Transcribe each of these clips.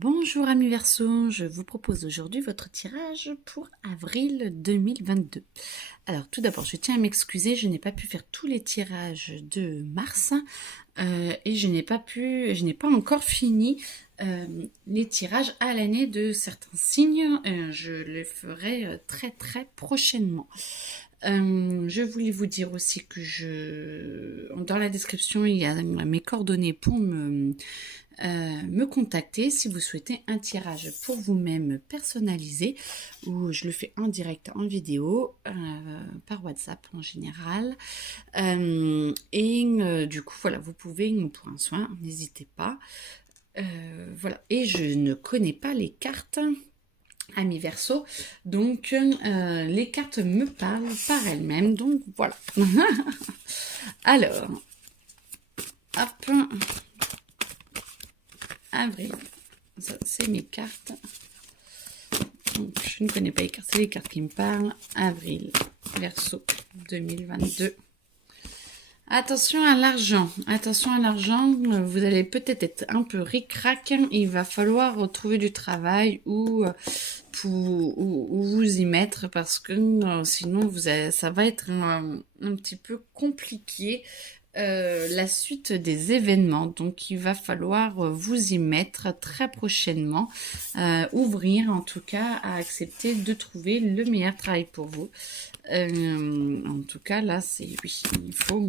Bonjour amis Verseau, je vous propose aujourd'hui votre tirage pour avril 2022. Alors tout d'abord, je tiens à m'excuser, je n'ai pas pu faire tous les tirages de mars et je n'ai pas encore fini les tirages à l'année de certains signes. Je les ferai très prochainement. Je voulais vous dire aussi que dans la description, il y a mes coordonnées pour me contacter si vous souhaitez un tirage pour vous-même personnalisé, ou je le fais en direct en vidéo par WhatsApp en général. Du coup, voilà, vous pouvez, pour un soin, n'hésitez pas. Voilà, et je ne connais pas les cartes. Amis Verseau, donc les cartes me parlent par elles-mêmes, donc voilà. Alors, hop, avril, ça c'est mes cartes. Donc, je ne connais pas les cartes, c'est les cartes qui me parlent. Avril, Verseau 2022. Attention à l'argent, vous allez peut-être être un peu ric-rac, il va falloir trouver du travail ou vous y mettre parce que sinon ça va être un petit peu compliqué la suite des événements. Donc il va falloir vous y mettre très prochainement, ouvrir en tout cas à accepter de trouver le meilleur travail pour vous. En tout cas là c'est oui, il faut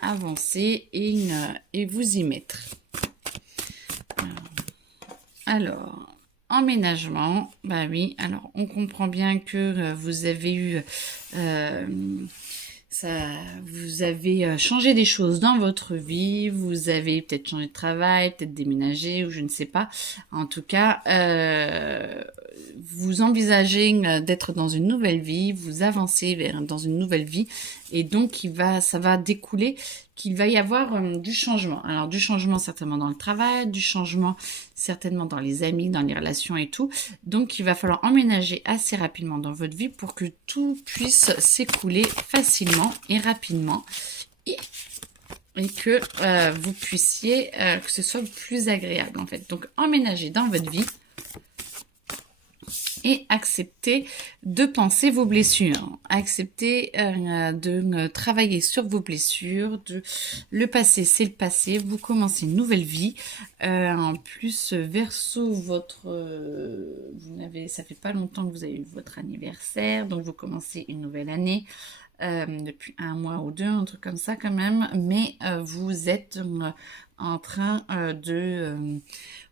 avancer et vous y mettre. Alors, emménagement, bah oui, alors on comprend bien que vous avez eu vous avez changé des choses dans votre vie, vous avez peut-être changé de travail, peut-être déménagé ou je ne sais pas. En tout cas, vous envisagez d'être dans une nouvelle vie, vous avancez dans une nouvelle vie et donc ça va découler qu'il va y avoir du changement. Alors du changement certainement dans le travail, du changement certainement dans les amis, dans les relations et tout. Donc il va falloir emménager assez rapidement dans votre vie pour que tout puisse s'écouler facilement et rapidement et que vous puissiez, que ce soit plus agréable en fait. Donc emménager dans votre vie et accepter de penser vos blessures, accepter de travailler sur vos blessures, le passé c'est le passé, vous commencez une nouvelle vie. En plus Verseau, ça fait pas longtemps que vous avez eu votre anniversaire, donc vous commencez une nouvelle année. Depuis un mois ou deux, un truc comme ça quand même, mais vous êtes en train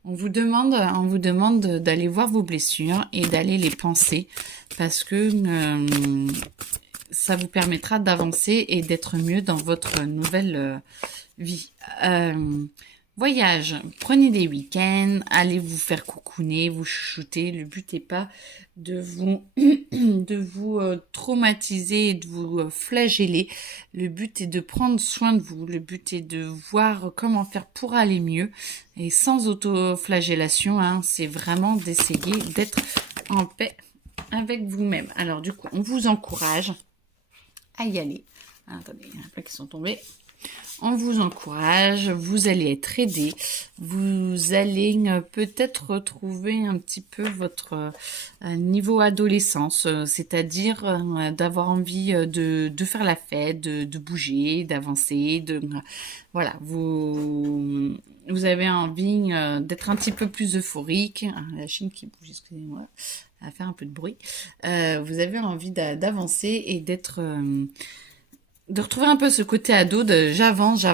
on vous demande d'aller voir vos blessures et d'aller les penser parce que ça vous permettra d'avancer et d'être mieux dans votre nouvelle vie. Voyage, prenez des week-ends, allez vous faire coucouner, vous chouchouter. Le but n'est pas de vous traumatiser et de vous flageller. Le but est de prendre soin de vous. Le but est de voir comment faire pour aller mieux et sans auto-flagellation. C'est vraiment d'essayer d'être en paix avec vous-même. Alors du coup, on vous encourage à y aller. Attendez, il y en a plein qui sont tombés. On vous encourage, vous allez être aidé, vous allez peut-être retrouver un petit peu votre niveau adolescence, c'est-à-dire d'avoir envie de faire la fête, de bouger, d'avancer, voilà, vous avez envie d'être un petit peu plus euphorique. La Chine qui bouge, excusez-moi, elle va faire un peu de bruit. Vous avez envie d'avancer et de retrouver un peu ce côté ado de j'avance.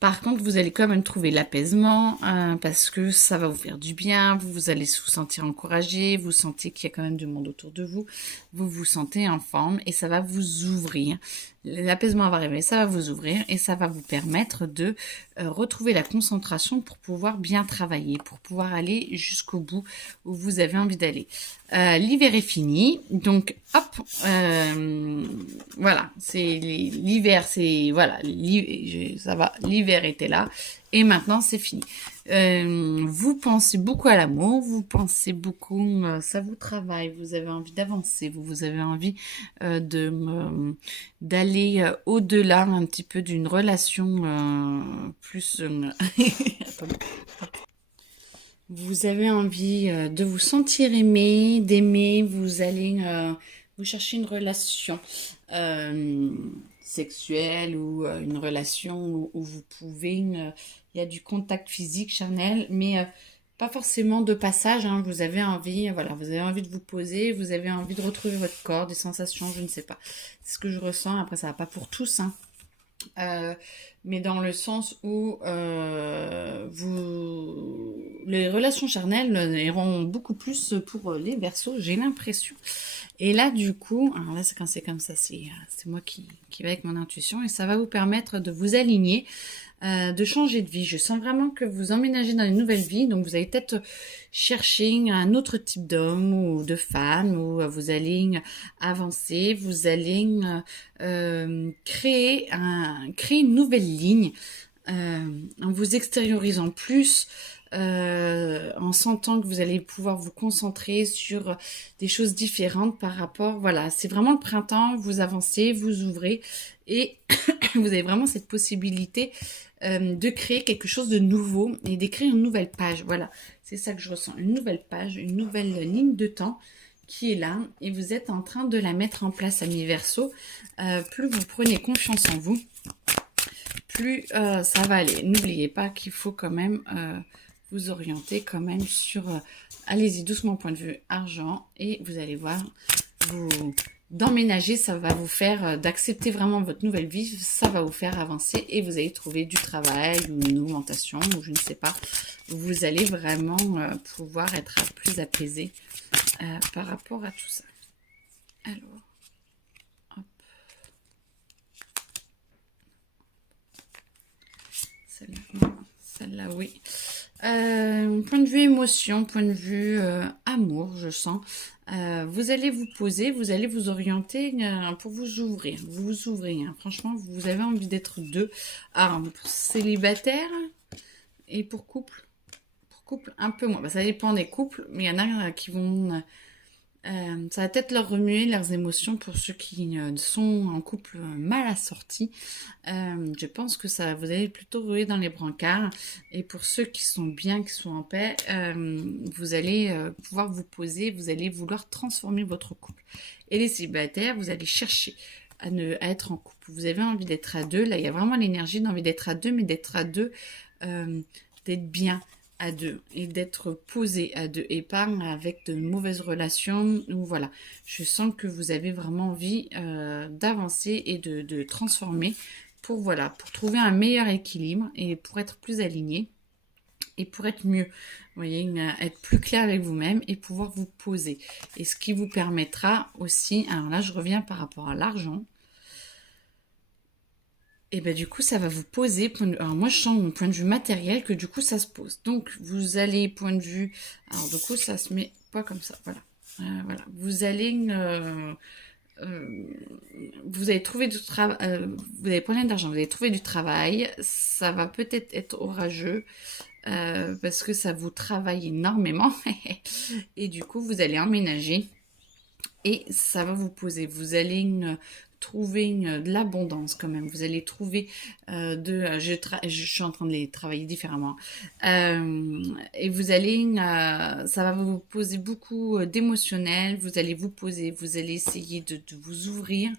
Par contre, vous allez quand même trouver l'apaisement parce que ça va vous faire du bien, vous allez vous sentir encouragé, vous sentez qu'il y a quand même du monde autour de vous, vous vous sentez en forme et ça va vous ouvrir. L'apaisement va arriver, ça va vous ouvrir et ça va vous permettre de retrouver la concentration pour pouvoir bien travailler, pour pouvoir aller jusqu'au bout où vous avez envie d'aller. L'hiver est fini, donc hop, voilà, c'est l'hiver, c'est voilà, ça va, l'hiver était là et maintenant c'est fini. Vous pensez beaucoup à l'amour, vous pensez beaucoup, ça vous travaille, vous avez envie d'avancer, vous avez envie d'aller au-delà un petit peu d'une relation plus... Attendez. vous avez envie de vous sentir aimé, d'aimer, vous allez vous chercher une relation sexuelle ou une relation où vous pouvez, il y a du contact physique, charnel, mais pas forcément de passage, hein. Vous avez envie, voilà, vous avez envie de vous poser, vous avez envie de retrouver votre corps, des sensations, je ne sais pas. C'est ce que je ressens. Après, ça va pas pour tous, hein. Mais dans le sens où les relations charnelles iront beaucoup plus pour les Verseaux, j'ai l'impression. Et là, du coup, alors là, quand c'est comme ça, c'est moi qui vais avec mon intuition et ça va vous permettre de vous aligner, de changer de vie. Je sens vraiment que vous emménagez dans une nouvelle vie, donc vous allez peut-être chercher un autre type d'homme ou de femme, ou vous allez avancer, vous allez créer une nouvelle ligne en vous extériorisant plus, en sentant que vous allez pouvoir vous concentrer sur des choses différentes par rapport, voilà, c'est vraiment le printemps, vous avancez, vous ouvrez et vous avez vraiment cette possibilité de créer quelque chose de nouveau et d'écrire une nouvelle page. Voilà, c'est ça que je ressens, une nouvelle page, une nouvelle ligne de temps qui est là et vous êtes en train de la mettre en place, amis Verseaux. Plus vous prenez confiance en vous, plus ça va aller. N'oubliez pas qu'il faut quand même vous orienter quand même sur... allez-y doucement point de vue argent et vous allez voir, d'emménager, ça va vous faire, d'accepter vraiment votre nouvelle vie, ça va vous faire avancer et vous allez trouver du travail ou une augmentation ou je ne sais pas. Vous allez vraiment pouvoir être plus apaisé par rapport à tout ça. Alors, hop. Celle-là, oui. Point de vue émotion, point de vue amour, je sens. Vous allez vous poser, vous allez vous orienter pour vous ouvrir. Vous vous ouvrez, hein. Franchement, vous avez envie d'être deux. Alors, pour célibataire et pour couple. Pour couple, un peu moins. Bah, ça dépend des couples, mais il y en a qui vont... ça va peut-être leur remuer leurs émotions pour ceux qui sont en couple mal assortis. Je pense que ça, vous allez plutôt rouler dans les brancards. Et pour ceux qui sont bien, qui sont en paix, vous allez pouvoir vous poser, vous allez vouloir transformer votre couple. Et les célibataires, vous allez chercher à être en couple. Vous avez envie d'être à deux. Là, il y a vraiment l'énergie d'envie d'être à deux, mais d'être à deux, d'être bien à deux et d'être posé à deux et pas avec de mauvaises relations ou voilà. Je sens que vous avez vraiment envie d'avancer et de transformer pour voilà, pour trouver un meilleur équilibre et pour être plus aligné et pour être mieux. Vous voyez, être plus clair avec vous-même et pouvoir vous poser. Et ce qui vous permettra aussi, alors là je reviens par rapport à l'argent. Et ben du coup, ça va vous poser. Alors moi, je sens mon point de vue matériel que du coup, ça se pose. Donc, vous allez point de vue. Alors du coup, ça se met pas comme ça. Voilà. Voilà. Vous allez. Vous allez trouver du travail. Vous avez plein d'argent. Vous allez trouver du travail. Ça va peut-être être orageux. Parce que ça vous travaille énormément. Et du coup, vous allez emménager. Et ça va vous poser. Vous allez trouver de l'abondance quand même. Vous allez trouver je suis en train de les travailler différemment. Et vous allez, ça va vous poser beaucoup d'émotionnel. Vous allez vous poser, vous allez essayer de vous ouvrir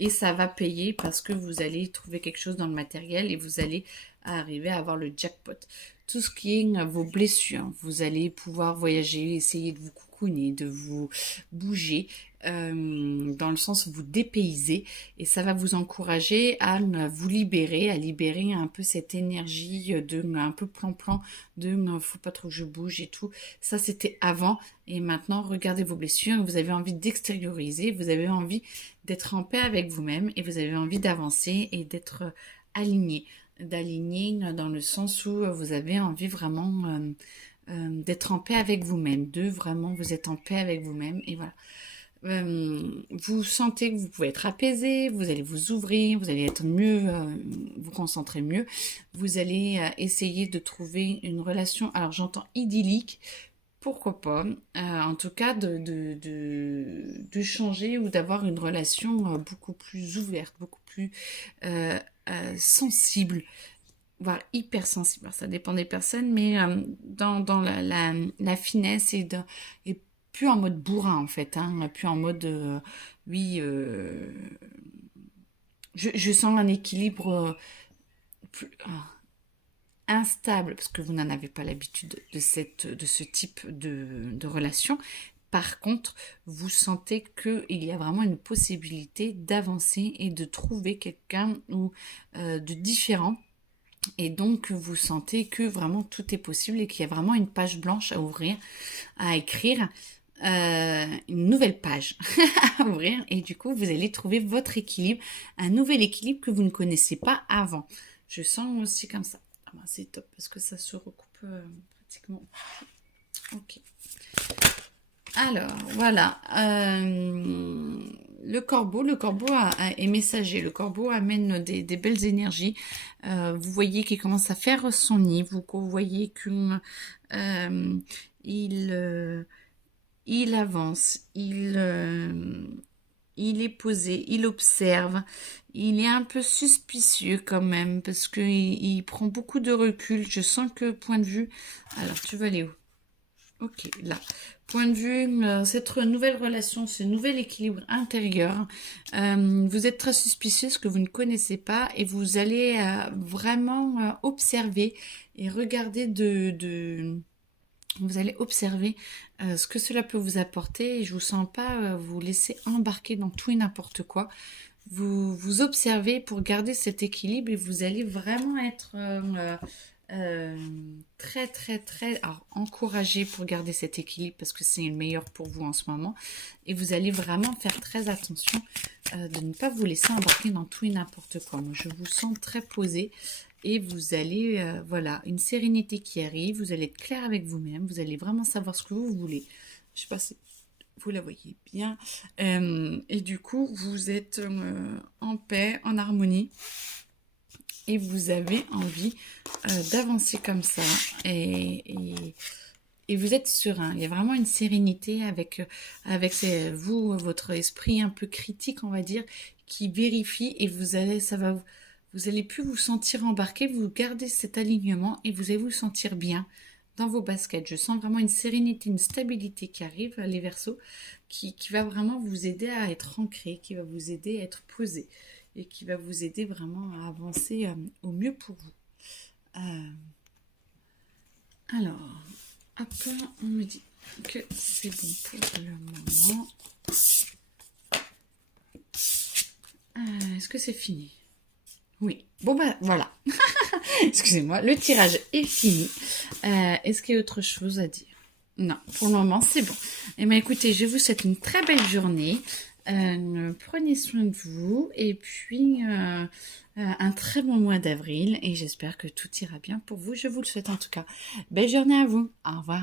et ça va payer parce que vous allez trouver quelque chose dans le matériel et vous allez arriver à avoir le jackpot. Tout ce qui est vos blessures, vous allez pouvoir voyager, essayer de vous cocooner, de vous bouger, dans le sens où vous dépaysez et ça va vous encourager à vous libérer, à libérer un peu cette énergie de un peu plan-plan, de faut pas trop que je bouge et tout. Ça c'était avant et maintenant regardez vos blessures, vous avez envie d'extérioriser, vous avez envie d'être en paix avec vous-même et vous avez envie d'avancer et d'être aligné. D'aligner dans le sens où vous avez envie vraiment d'être en paix avec vous-même, de vraiment vous êtes en paix avec vous-même et voilà. Vous sentez que vous pouvez être apaisé, vous allez vous ouvrir, vous allez être mieux, vous concentrer mieux, vous allez essayer de trouver une relation, alors j'entends idyllique, pourquoi pas, en tout cas de changer ou d'avoir une relation beaucoup plus ouverte, beaucoup plus sensible, voilà, hypersensible. Alors, ça dépend des personnes, mais dans la finesse et plus en mode bourrin en fait, hein, plus en mode oui, je sens un équilibre plus instable parce que vous n'en avez pas l'habitude de ce type de relation. Par contre, vous sentez qu'il y a vraiment une possibilité d'avancer et de trouver quelqu'un ou de différent. Et donc, vous sentez que vraiment tout est possible et qu'il y a vraiment une page blanche à ouvrir, à écrire, une nouvelle page à ouvrir. Et du coup, vous allez trouver votre équilibre, un nouvel équilibre que vous ne connaissez pas avant. Je sens aussi comme ça. Ah ben, c'est top parce que ça se recoupe pratiquement. Ok. Alors, voilà. Le corbeau est messager. Le corbeau amène des belles énergies. Vous voyez qu'il commence à faire son nid. Vous voyez qu'il il avance. Il est posé. Il observe. Il est un peu suspicieux quand même parce qu'il prend beaucoup de recul. Je sens que point de vue. Alors, tu vas aller où? Ok, là. Point de vue, cette nouvelle relation, ce nouvel équilibre intérieur, vous êtes très suspicieux, ce que vous ne connaissez pas, et vous allez vraiment observer et regarder vous allez observer ce que cela peut vous apporter, et je vous sens pas vous laisser embarquer dans tout et n'importe quoi. Vous observez pour garder cet équilibre et vous allez vraiment être très très très alors, encouragé pour garder cet équilibre parce que c'est le meilleur pour vous en ce moment et vous allez vraiment faire très attention de ne pas vous laisser embarquer dans tout et n'importe quoi. Moi je vous sens très posé et vous allez voilà, une sérénité qui arrive, vous allez être clair avec vous-même, vous allez vraiment savoir ce que vous voulez. Je sais pas si vous la voyez bien et du coup vous êtes en paix, en harmonie et vous avez envie d'avancer comme ça et vous êtes serein. Il y a vraiment une sérénité avec vous, votre esprit un peu critique, on va dire, qui vérifie et vous allez plus vous sentir embarqué, vous gardez cet alignement et vous allez vous sentir bien dans vos baskets. Je sens vraiment une sérénité, une stabilité qui arrive, les Verseaux, qui va vraiment vous aider à être ancré, qui va vous aider à être posé et qui va vous aider vraiment à avancer au mieux pour vous. Alors, hop, on me dit que c'est bon pour le moment. Est-ce que c'est fini? Oui. Bon ben voilà. Excusez-moi, le tirage est fini. Est-ce qu'il y a autre chose à dire? Non, pour le moment c'est bon. Eh bien écoutez, je vous souhaite une très belle journée. Prenez soin de vous et puis un très bon mois d'avril et j'espère que tout ira bien pour vous. Je vous le souhaite en tout cas. Belle journée à vous. Au revoir.